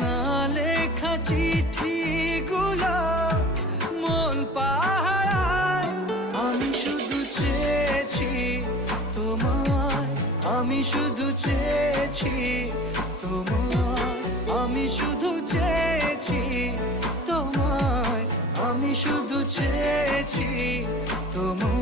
না লেখা চিঠিগুলো মন পাহারায়। আমি শুধু চেয়েছি তোমায়, আমি শুধু চেয়েছি তোমায়, আমি শুধু চেয়েছি তোমায়, আমি শুধু চেয়েছি তোমায়।